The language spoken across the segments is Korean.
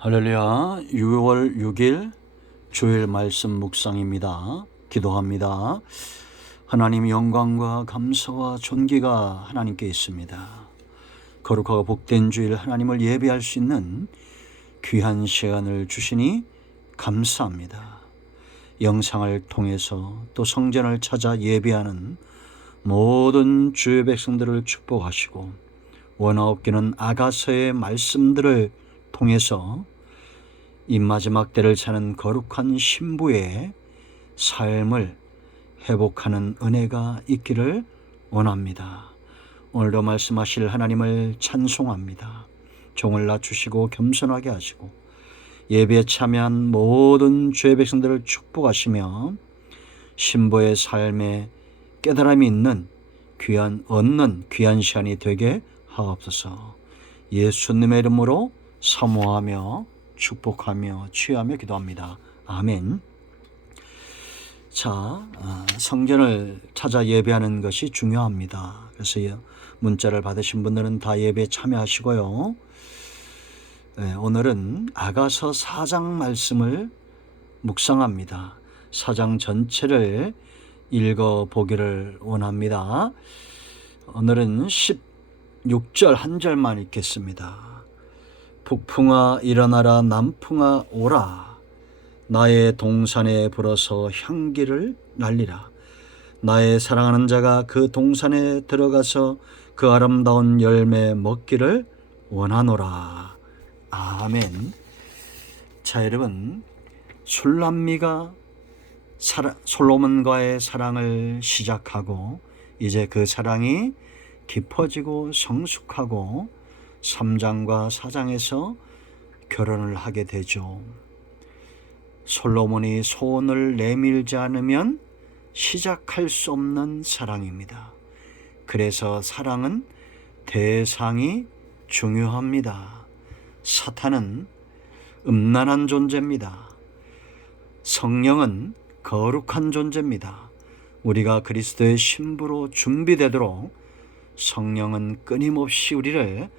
할렐루야. 6월 6일 주일 말씀 묵상입니다. 기도합니다. 하나님, 영광과 감사와 존귀가 하나님께 있습니다. 거룩하고 복된 주일 하나님을 예배할 수 있는 귀한 시간을 주시니 감사합니다. 영상을 통해서 또 성전을 찾아 예배하는 모든 주의 백성들을 축복하시고, 원하옵기는 아가서의 말씀들을 통해서 이 마지막 때를 사는 거룩한 신부의 삶을 회복하는 은혜가 있기를 원합니다. 오늘도 말씀하실 하나님을 찬송합니다. 종을 낮추시고 겸손하게 하시고 예배에 참여한 모든 주의 백성들을 축복하시며 신부의 삶에 깨달음이 있는 얻는 귀한 시간이 되게 하옵소서. 예수님의 이름으로 사모하며 축복하며 취하며 기도합니다. 아멘. 자, 성전을 찾아 예배하는 것이 중요합니다. 그래서 문자를 받으신 분들은 다 예배에 참여하시고요. 오늘은 아가서 4장 말씀을 묵상합니다. 4장 전체를 읽어보기를 원합니다. 오늘은 16절 한 절만 읽겠습니다. 북풍아 일어나라, 남풍아 오라. 나의 동산에 불어서 향기를 날리라. 나의 사랑하는 자가 그 동산에 들어가서 그 아름다운 열매 먹기를 원하노라. 아멘. 자, 여러분, 술람미가 솔로몬과의 사랑을 시작하고 이제 그 사랑이 깊어지고 성숙하고 3장과 4장에서 결혼을 하게 되죠. 솔로몬이 손을 내밀지 않으면 시작할 수 없는 사랑입니다. 그래서 사랑은 대상이 중요합니다. 사탄은 음란한 존재입니다. 성령은 거룩한 존재입니다. 우리가 그리스도의 신부로 준비되도록 성령은 끊임없이 우리를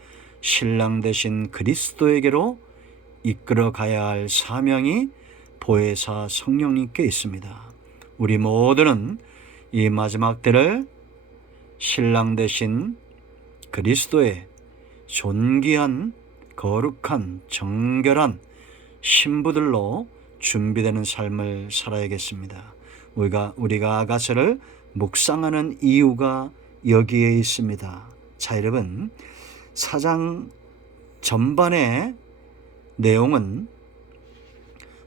신랑 되신 그리스도에게로 이끌어 가야 할 사명이 보혜사 성령님께 있습니다. 우리 모두는 이 마지막 때를 신랑 되신 그리스도의 존귀한 거룩한 정결한 신부들로 준비되는 삶을 살아야겠습니다. 우리가 아가서를 묵상하는 이유가 여기에 있습니다. 자, 여러분, 4장 전반의 내용은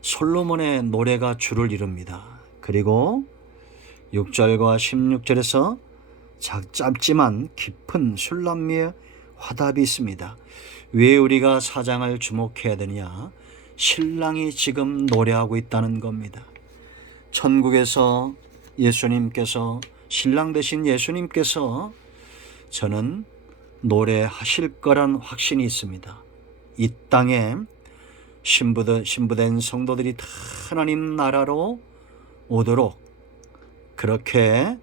솔로몬의 노래가 주를 이룹니다. 그리고 6절과 16절에서 짧지만 깊은 술람미의 화답이 있습니다. 왜 우리가 4장을 주목해야 되느냐? 신랑이 지금 노래하고 있다는 겁니다. 천국에서 예수님께서, 신랑 되신 예수님께서 저는 노래하실 거란 확신이 있습니다. 이 땅에 신부된 성도들이 다 하나님 나라로 오도록 그렇게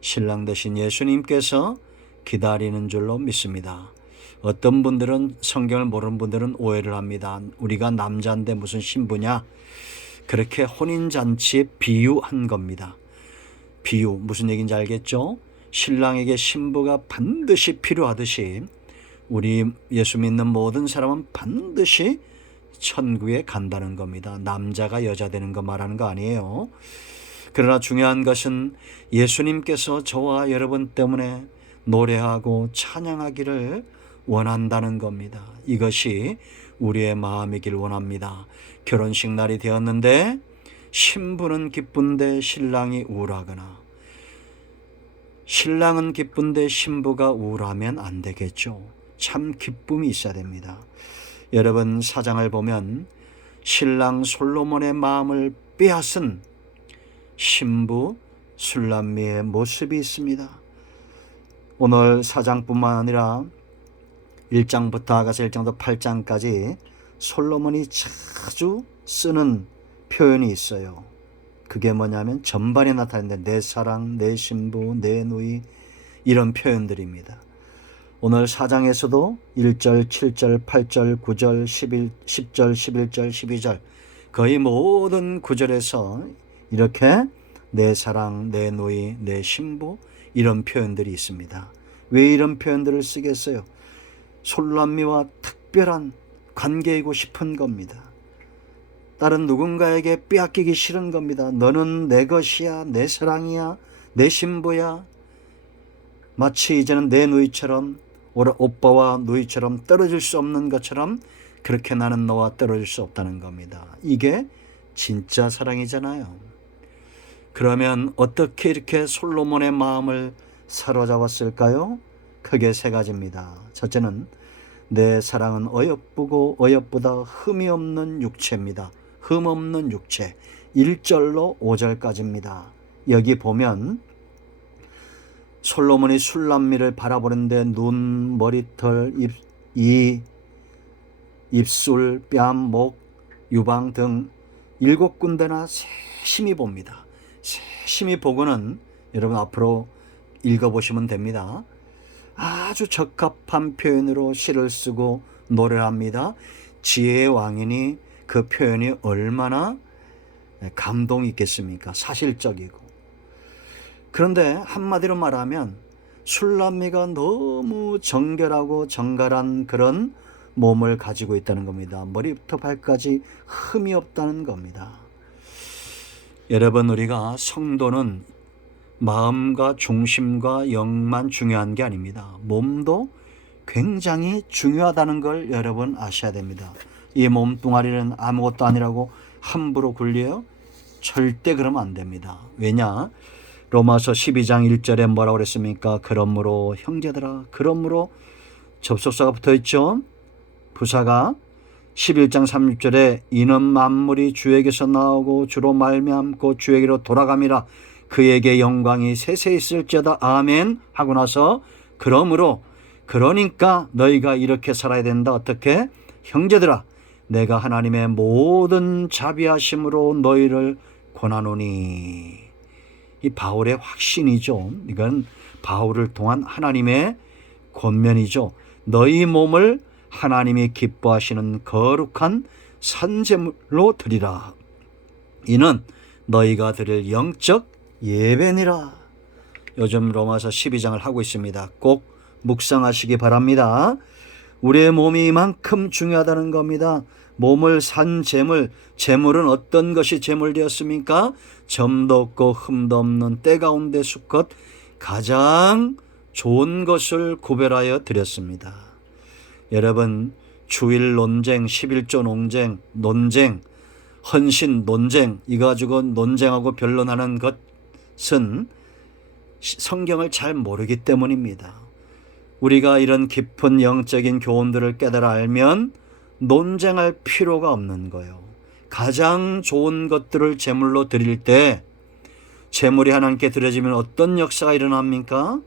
신랑 되신 예수님께서 기다리는 줄로 믿습니다. 어떤 분들은, 성경을 모르는 분들은 오해를 합니다. 우리가 남자인데 무슨 신부냐? 그렇게 혼인잔치에 비유한 겁니다. 비유, 무슨 얘기인지 알겠죠? 신랑에게 신부가 반드시 필요하듯이 우리 예수 믿는 모든 사람은 반드시 천국에 간다는 겁니다. 남자가 여자 되는 거 말하는 거 아니에요. 그러나 중요한 것은 예수님께서 저와 여러분 때문에 노래하고 찬양하기를 원한다는 겁니다. 이것이 우리의 마음이길 원합니다. 결혼식 날이 되었는데 신부는 기쁜데 신랑이 우울하거나, 신랑은 기쁜데 신부가 우울하면 안 되겠죠. 참 기쁨이 있어야 됩니다. 여러분, 4장을 보면 신랑 솔로몬의 마음을 빼앗은 신부 술람미의 모습이 있습니다. 오늘 4장뿐만 아니라 1장부터 아가서 1장부터 8장까지 솔로몬이 자주 쓰는 표현이 있어요. 그게 뭐냐면 전반에 나타나는데 내 사랑, 내 신부, 내 누이, 이런 표현들입니다. 오늘 4장에서도 1절, 7절, 8절, 9절, 10절, 11절, 12절 거의 모든 구절에서 이렇게 내 사랑, 내 노이, 내 신부 이런 표현들이 있습니다. 왜 이런 표현들을 쓰겠어요? 솔람미와 특별한 관계이고 싶은 겁니다. 다른 누군가에게 빼앗기기 싫은 겁니다. 너는 내 것이야, 내 사랑이야, 내 신부야. 마치 이제는 내 누이처럼, 오빠와 누이처럼 떨어질 수 없는 것처럼 그렇게 나는 너와 떨어질 수 없다는 겁니다. 이게 진짜 사랑이잖아요. 그러면 어떻게 이렇게 솔로몬의 마음을 사로잡았을까요? 크게 세 가지입니다. 첫째는 내 사랑은 어여쁘고 어여쁘다 흠이 없는 육체입니다. 흠 없는 육체. 1절로 5절까지입니다. 여기 보면 솔로몬이 술람미를 바라보는데 눈, 머리털, 입술, 뺨, 목, 유방 등 7군데나 세심히 봅니다. 세심히 보고는 여러분 앞으로 읽어보시면 됩니다. 아주 적합한 표현으로 시를 쓰고 노래를 합니다. 지혜의 왕이니 그 표현이 얼마나 감동이 있겠습니까? 사실적이고. 그런데 한마디로 말하면 술람미가 너무 정결하고 정갈한 그런 몸을 가지고 있다는 겁니다. 머리부터 발까지 흠이 없다는 겁니다. 여러분, 우리가 성도는 마음과 중심과 영만 중요한 게 아닙니다. 몸도 굉장히 중요하다는 걸 여러분 아셔야 됩니다. 이 몸뚱아리는 아무것도 아니라고 함부로 굴려요? 절대 그러면 안 됩니다. 왜냐? 로마서 12장 1절에 뭐라고 그랬습니까? 그러므로 형제들아, 그러므로 접속사가 붙어있죠. 부사가 11장 30절에 이는 만물이 주에게서 나오고 주로 말미암고 주에게로 돌아감이라 그에게 영광이 세세 있을지어다 아멘 하고 나서 그러므로 그러니까 너희가 이렇게 살아야 된다. 어떻게? 형제들아, 내가 하나님의 모든 자비하심으로 너희를 권하노니. 이 바울의 확신이죠. 이건 바울을 통한 하나님의 권면이죠. 너희 몸을 하나님이 기뻐하시는 거룩한 산제물로 드리라. 이는 너희가 드릴 영적 예배니라. 요즘 로마서 12장을 하고 있습니다. 꼭 묵상하시기 바랍니다. 우리의 몸이 이만큼 중요하다는 겁니다. 몸을 산 제물, 제물은 어떤 것이 제물되었습니까? 점도 없고 흠도 없는 때 가운데 수컷 가장 좋은 것을 구별하여 드렸습니다. 여러분, 주일 논쟁, 11조 논쟁, 헌신 논쟁, 이거 가지고 논쟁하고 변론하는 것은 성경을 잘 모르기 때문입니다. 우리가 이런 깊은 영적인 교훈들을 깨달아 알면 논쟁할 필요가 없는 거예요. 가장 좋은 것들을 제물로 드릴 때 제물이 하나님께 드려지면 어떤 역사가 일어납니까?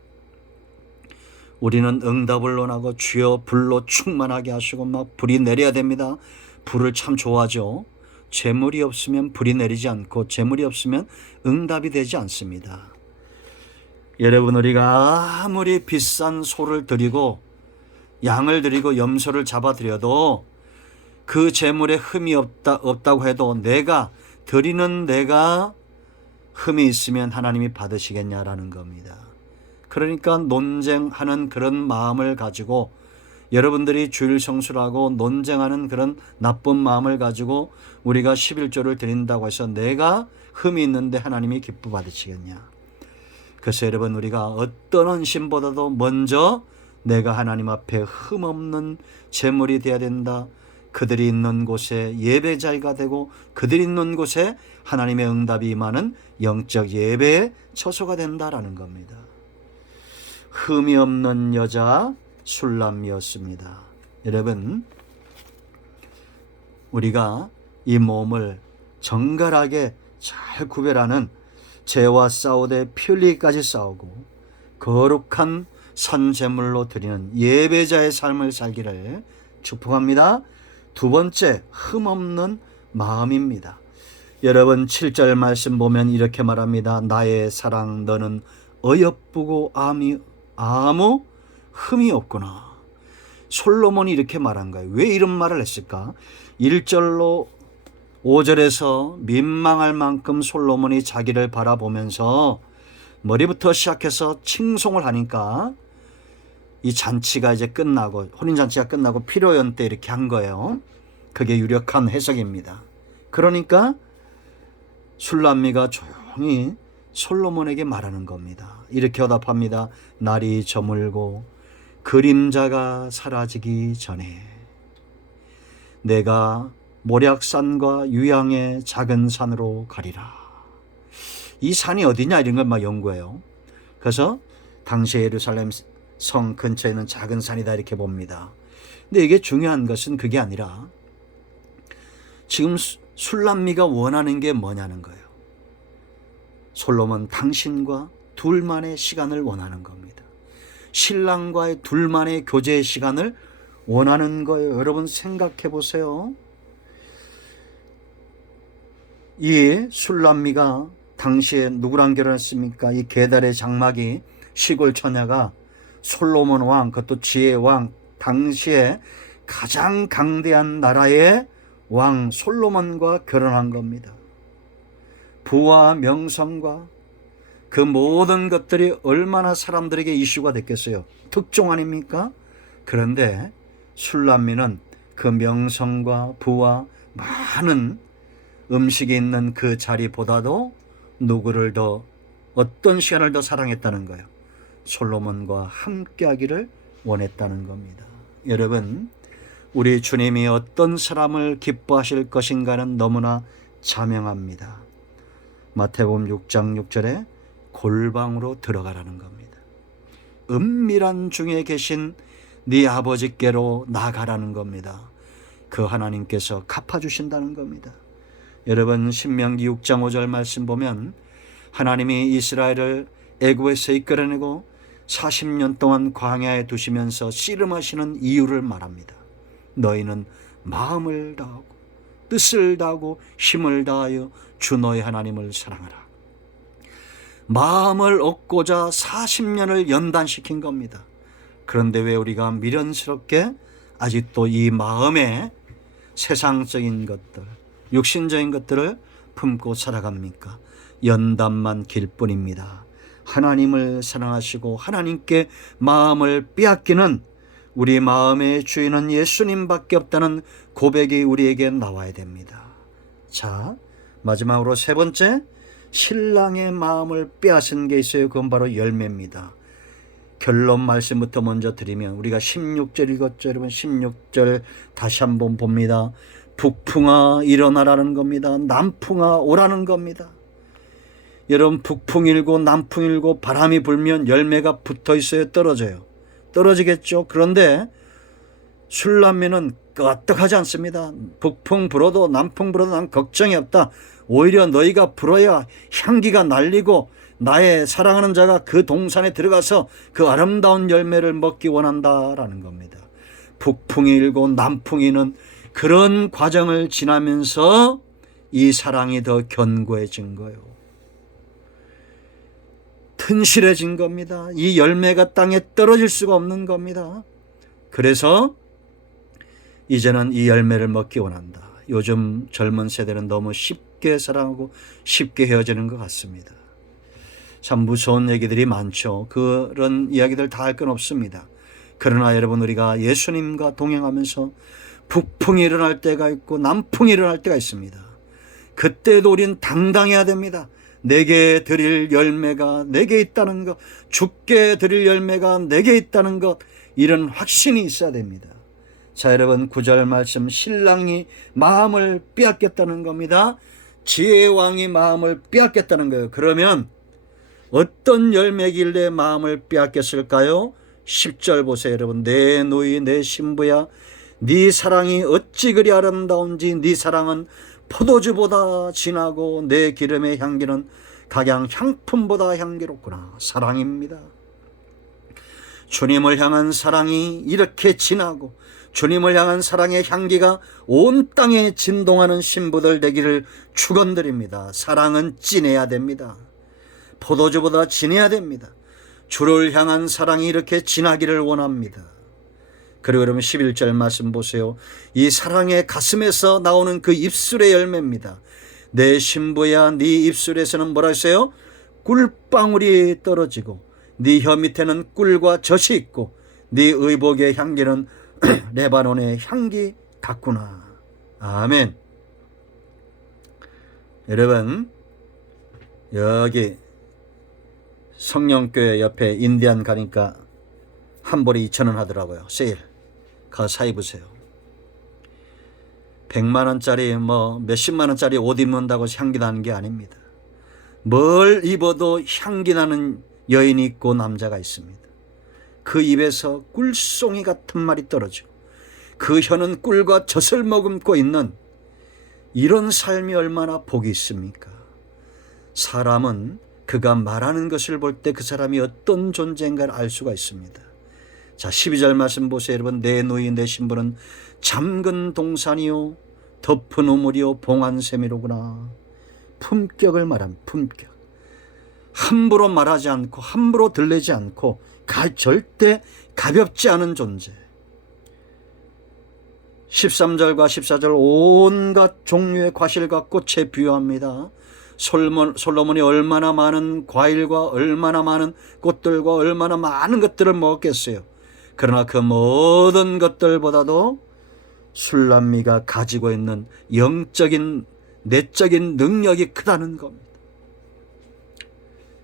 우리는 응답을 논하고 주여 불로 충만하게 하시고 막 불이 내려야 됩니다. 불을 참 좋아하죠. 제물이 없으면 불이 내리지 않고 제물이 없으면 응답이 되지 않습니다. 여러분, 우리가 아무리 비싼 소를 드리고 양을 드리고 염소를 잡아드려도 그 제물에 흠이 없다고 해도 내가 흠이 있으면 하나님이 받으시겠냐라는 겁니다. 그러니까 논쟁하는 그런 마음을 가지고 여러분들이 주일 성수라고 논쟁하는 그런 나쁜 마음을 가지고 우리가 11조를 드린다고 해서 내가 흠이 있는데 하나님이 기뻐 받으시겠냐. 그래서 여러분, 우리가 어떤 헌신보다도 먼저 내가 하나님 앞에 흠없는 제물이 되어야 된다. 그들이 있는 곳에 예배자가 되고 그들이 있는 곳에 하나님의 응답이 임하는 영적 예배의 처소가 된다라는 겁니다. 흠이 없는 여자 술람이었습니다. 여러분, 우리가 이 몸을 정갈하게 잘 구별하는 죄와 싸우되 피 흘리기까지 싸우고 거룩한 선제물로 드리는 예배자의 삶을 살기를 축복합니다. 두 번째, 흠없는 마음입니다. 여러분, 7절 말씀 보면 이렇게 말합니다. 나의 사랑 너는 어여쁘고 아무 흠이 없구나. 솔로몬이 이렇게 말한 거예요. 왜 이런 말을 했을까? 1절로 5절에서 민망할 만큼 솔로몬이 자기를 바라보면서 머리부터 시작해서 칭송을 하니까 이 잔치가 이제 끝나고, 혼인잔치가 끝나고 피로연 때 이렇게 한 거예요. 그게 유력한 해석입니다. 그러니까 술람미가 조용히 솔로몬에게 말하는 겁니다. 이렇게 대답합니다. 날이 저물고 그림자가 사라지기 전에 내가 모략산과 유양의 작은 산으로 가리라. 이 산이 어디냐 이런 걸 막 연구해요. 그래서 당시 예루살렘 성 근처에 있는 작은 산이다 이렇게 봅니다. 근데 이게 중요한 것은 그게 아니라 지금 술람미가 원하는 게 뭐냐는 거예요. 솔로몬 당신과 둘만의 시간을 원하는 겁니다. 신랑과의 둘만의 교제의 시간을 원하는 거예요. 여러분 생각해 보세요. 이 술람미가 당시에 누구랑 결혼했습니까? 이 게달의 장막이 시골 처녀가 솔로몬 왕, 그것도 지혜의 왕, 당시에 가장 강대한 나라의 왕 솔로몬과 결혼한 겁니다. 부와 명성과 그 모든 것들이 얼마나 사람들에게 이슈가 됐겠어요. 특종 아닙니까? 그런데 술람미는 그 명성과 부와 많은 음식이 있는 그 자리보다도 누구를 더, 어떤 시간을 더 사랑했다는 거예요. 솔로몬과 함께 하기를 원했다는 겁니다. 여러분, 우리 주님이 어떤 사람을 기뻐하실 것인가는 너무나 자명합니다. 마태복음 6장 6절에 골방으로 들어가라는 겁니다. 은밀한 중에 계신 네 아버지께로 나가라는 겁니다. 그 하나님께서 갚아주신다는 겁니다. 여러분, 신명기 6장 5절 말씀 보면 하나님이 이스라엘을 애굽에서 이끌어내고 40년 동안 광야에 두시면서 씨름하시는 이유를 말합니다. 너희는 마음을 다하고 뜻을 다하고 힘을 다하여 주 너희 하나님을 사랑하라. 마음을 얻고자 40년을 연단시킨 겁니다. 그런데 왜 우리가 미련스럽게 아직도 이 마음에 세상적인 것들, 육신적인 것들을 품고 살아갑니까? 연단만 길 뿐입니다. 하나님을 사랑하시고 하나님께 마음을 빼앗기는 우리 마음의 주인은 예수님밖에 없다는 고백이 우리에게 나와야 됩니다. 자, 마지막으로 세 번째, 신랑의 마음을 빼앗은 게 있어요. 그건 바로 열매입니다. 결론 말씀부터 먼저 드리면 우리가 16절 읽었죠. 여러분 16절 다시 한번 봅니다. 북풍아 일어나라는 겁니다. 남풍아 오라는 겁니다. 여러분, 북풍 일고 남풍 일고 바람이 불면 열매가 붙어 있어요? 떨어져요? 떨어지겠죠. 그런데 술람미는 끄떡하지 않습니다. 북풍 불어도 남풍 불어도 난 걱정이 없다. 오히려 너희가 불어야 향기가 날리고 나의 사랑하는 자가 그 동산에 들어가서 그 아름다운 열매를 먹기 원한다라는 겁니다. 북풍이 일고 남풍이 는 그런 과정을 지나면서 이 사랑이 더 견고해진 거예요. 튼실해진 겁니다. 이 열매가 땅에 떨어질 수가 없는 겁니다. 그래서 이제는 이 열매를 먹기 원한다. 요즘 젊은 세대는 너무 쉽게 사랑하고 쉽게 헤어지는 것 같습니다. 참 무서운 얘기들이 많죠. 그런 이야기들 다 할 건 없습니다. 그러나 여러분, 우리가 예수님과 동행하면서 북풍이 일어날 때가 있고 남풍이 일어날 때가 있습니다. 그때도 우린 당당해야 됩니다. 내게 드릴 열매가 내게 있다는 것, 주께 드릴 열매가 내게 있다는 것, 이런 확신이 있어야 됩니다. 자, 여러분 9절 말씀, 신랑이 마음을 빼앗겼다는 겁니다. 지혜의 왕이 마음을 빼앗겼다는 거예요. 그러면 어떤 열매길래 마음을 빼앗겼을까요? 10절 보세요. 여러분, 내 노이 내 신부야, 네 사랑이 어찌 그리 아름다운지 네 사랑은 포도주보다 진하고 내 기름의 향기는 각양 향품보다 향기롭구나. 사랑입니다. 주님을 향한 사랑이 이렇게 진하고 주님을 향한 사랑의 향기가 온 땅에 진동하는 신부들 되기를 축원드립니다. 사랑은 진해야 됩니다. 포도주보다 진해야 됩니다. 주를 향한 사랑이 이렇게 진하기를 원합니다. 그리고 여러분 11절 말씀 보세요. 이 사랑의 가슴에서 나오는 그 입술의 열매입니다. 내 신부야 네 입술에서는 뭐라 했어요? 꿀방울이 떨어지고 네 혀 밑에는 꿀과 젖이 있고 네 의복의 향기는 레바논의 향기 같구나. 아멘. 여러분 여기 성령교회 옆에 인디안 가니까 한 벌이 2,000원 하더라고요. 세일. 가서 입으세요. 100만원짜리 몇십만원짜리 옷 입는다고 향기 나는 게 아닙니다. 뭘 입어도 향기 나는 여인이 있고 남자가 있습니다. 그 입에서 꿀송이 같은 말이 떨어지고 그 혀는 꿀과 젖을 머금고 있는 이런 삶이 얼마나 복이 있습니까? 사람은 그가 말하는 것을 볼 때 그 사람이 어떤 존재인가를 알 수가 있습니다. 자, 12절 말씀 보세요. 여러분, 내 노이 내 신부는 잠근 동산이요 덮은 우물이요 봉한 샘이로구나. 품격을 말한 품격. 함부로 말하지 않고 함부로 들리지 않고 절대 가볍지 않은 존재. 13절과 14절 온갖 종류의 과실과 꽃에 비유합니다. 솔로몬이 얼마나 많은 과일과 얼마나 많은 꽃들과 얼마나 많은 것들을 먹었겠어요. 그러나 그 모든 것들보다도 술람미가 가지고 있는 영적인 내적인 능력이 크다는 겁니다.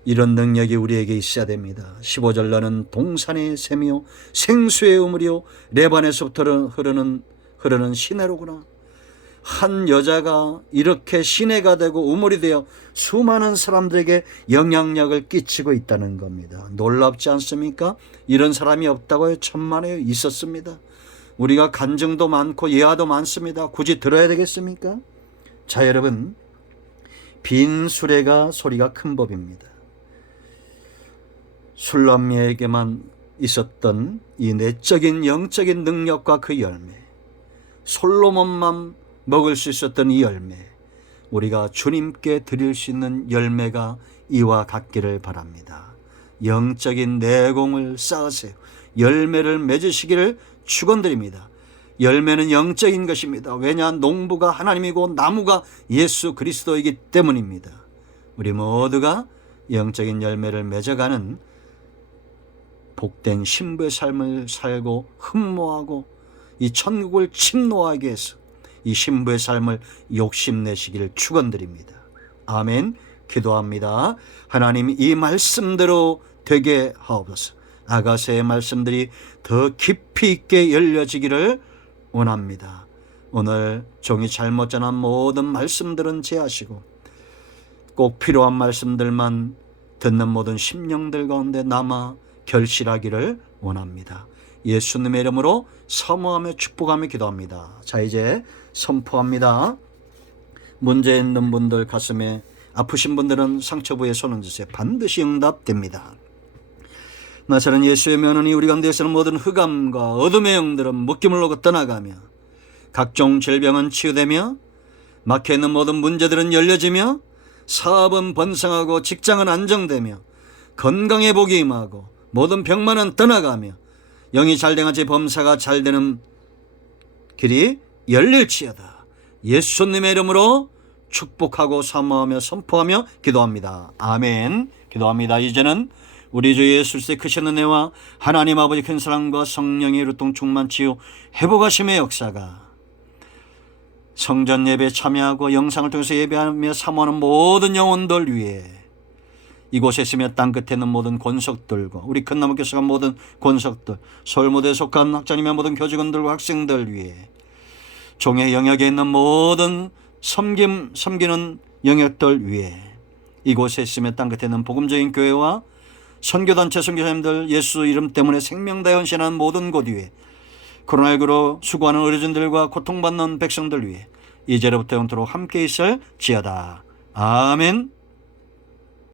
이런 능력이 우리에게 있어야 됩니다. 15절 너는 동산의 샘이요 생수의 우물이요 레반에서부터 흐르는 시내로구나. 한 여자가 이렇게 시내가 되고 우물이 되어 수많은 사람들에게 영향력을 끼치고 있다는 겁니다. 놀랍지 않습니까? 이런 사람이 없다고요? 천만에 있었습니다. 우리가 간증도 많고 예화도 많습니다. 굳이 들어야 되겠습니까? 자, 여러분, 빈 수레가 소리가 큰 법입니다. 술람미에게만 있었던 이 내적인 영적인 능력과 그 열매, 솔로몬만 먹을 수 있었던 이 열매, 우리가 주님께 드릴 수 있는 열매가 이와 같기를 바랍니다. 영적인 내공을 쌓으세요. 열매를 맺으시기를 축원드립니다. 열매는 영적인 것입니다. 왜냐? 농부가 하나님이고 나무가 예수 그리스도이기 때문입니다. 우리 모두가 영적인 열매를 맺어가는 복된 신부의 삶을 살고 흠모하고 이 천국을 침노하기 위해서 이 신부의 삶을 욕심내시기를 축원드립니다. 아멘. 기도합니다. 하나님, 이 말씀대로 되게 하옵소서. 아가서의 말씀들이 더 깊이 있게 열려지기를 원합니다. 오늘 종이 잘못 전한 모든 말씀들은 제하시고 꼭 필요한 말씀들만 듣는 모든 심령들 가운데 남아 결실하기를 원합니다. 예수님의 이름으로 사모하며 축복하며 기도합니다. 자, 이제 선포합니다. 문제 있는 분들, 가슴에 아프신 분들은 상처부에 손 얹으세요. 반드시 응답됩니다. 나사는 예수의 면허니 우리 가운데에서는 모든 흑암과 어둠의 영들은 묶임을 놓고 떠나가며 각종 질병은 치유되며 막혀있는 모든 문제들은 열려지며 사업은 번성하고 직장은 안정되며 건강의 복이 임하고 모든 병만은 떠나가며 영이 잘돼같이 범사가 잘되는 길이 열릴지어다. 예수님의 이름으로 축복하고 사모하며 선포하며 기도합니다. 아멘. 기도합니다. 이제는 우리 주 예수 그리스도의 크신 은혜와 하나님 아버지 큰 사랑과 성령의 유통 충만치유 회복하심의 역사가 성전 예배에 참여하고 영상을 통해서 예배하며 사모하는 모든 영혼들 위에, 이곳에 있으며 땅 끝에 있는 모든 권속들과 우리 큰나무교회가 모든 권속들, 서울무대에 속한 학자님의 모든 교직원들과 학생들 위에, 종의 영역에 있는 모든 섬기는 영역들 위에, 이곳에 있으며 땅 끝에 있는 복음적인 교회와 선교단체 선교사님들, 예수 이름 때문에 생명다해 헌신하는 모든 곳 위에, 코로나19로 수고하는 의료진들과 고통받는 백성들 위에 이제로부터 영토록 함께 있을지어다. 아멘.